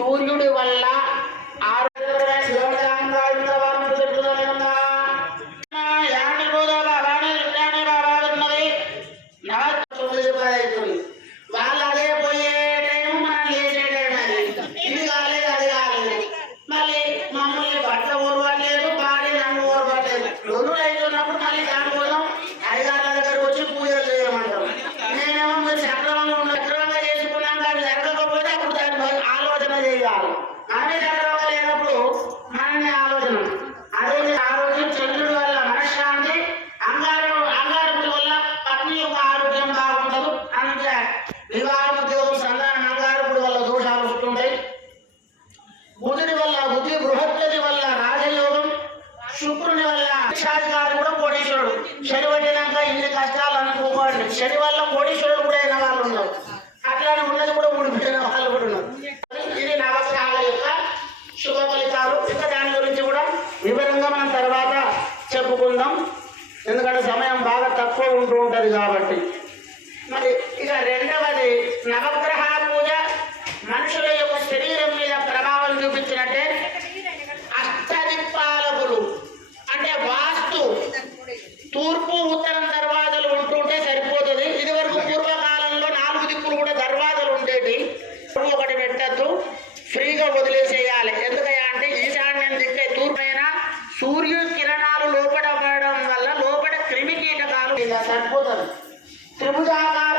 show you శని వాళ్ళ కోడీశ్వరుడు కూడా అయిన వాళ్ళు ఉన్నారు అట్లానే ఉన్నది కూడా ఊడిపోయిన వాళ్ళు కూడా ఉన్నారు. ఇది నవగ్రహాల యొక్క శుభ ఫలితాలు. ఇంకా దాని గురించి కూడా వివరంగా మనం తర్వాత చెప్పుకుందాం. ఎందుకంటే సమయం బాగా తక్కువ ఉంటూ ఉంటుంది కాబట్టి. లోపడవడం వల్ల లోపల క్రిమి కీటకాలు సరిపోతారు. త్రిభుజాకార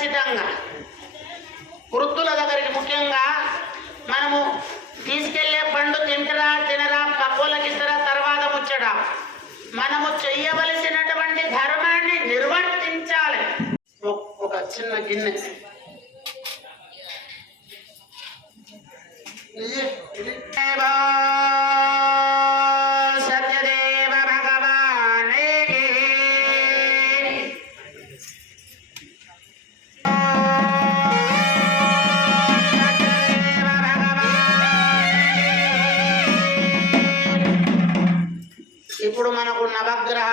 ఖచ్చితంగా. వృత్తుల దగ్గరికి ముఖ్యంగా మనము తీసుకెళ్ళే పండు తింటరా తినరా పక్కోళ్ళకి తర్వాత ముచ్చడా మనము చెయ్యవలసినటువంటి ధర్మాన్ని నిర్వర్తించాలి. ఒక చిన్న గిన్నె. ఇప్పుడు మనకు నవగ్రహ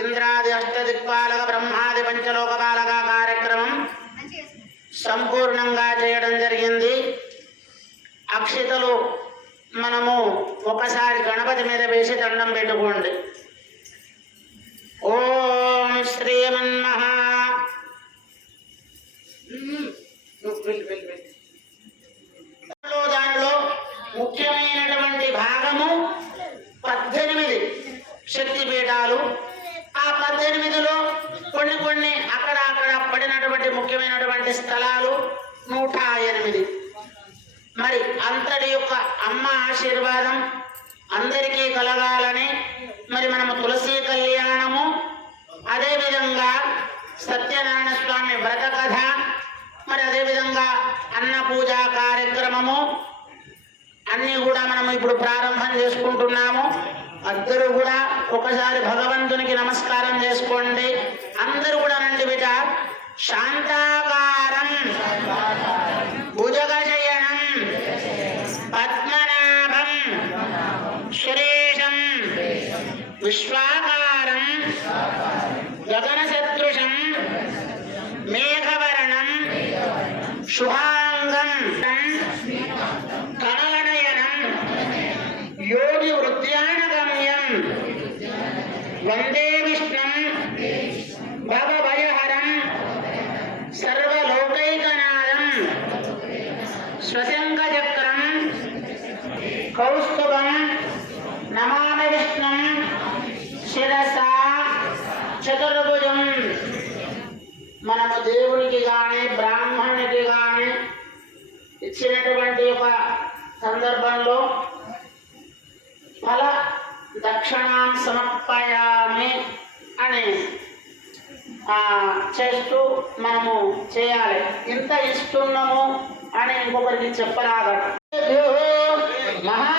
ఇంద్రాది అష్టదిక్పాలక బ్రహ్మాది పంచలోకపాలక కార్యక్రమం సంపూర్ణంగా చేయడం జరిగింది. అక్షితలు మనము ఒకసారి గణపతి మీద వేసి దండం పెట్టుకోండి. ఓం శ్రీమన్ మరి అంతటి యొక్క అమ్మ ఆశీర్వాదం అందరికీ కలగాలని మరి మనము తులసి కళ్యాణము అదేవిధంగా సత్యనారాయణ స్వామి వ్రత కథ మరి అదేవిధంగా అన్న పూజా కార్యక్రమము అన్నీ కూడా మనం ఇప్పుడు ప్రారంభం చేసుకుంటున్నాము. అందరూ కూడా ఒకసారి భగవంతునికి నమస్కారం చేసుకోండి. అందరూ కూడా నండి బిడ్డ. శాంతాకారం. పూజగా స్వశంఖచక్రం కౌస్తుభం నమామి విష్ణుం శిరసా చతుర్భుజం మనము దేవునికి కానీ బ్రాహ్మణునికి కానీ ఇచ్చినటువంటి ఒక సందర్భంలో ఫల దక్షిణాం సమర్పయామి అని ఆ, చేస్తూ మనము చేయాలి ఇంత ఇస్తున్నాము అని ఇంకొకరికి చెప్పరాగట మహా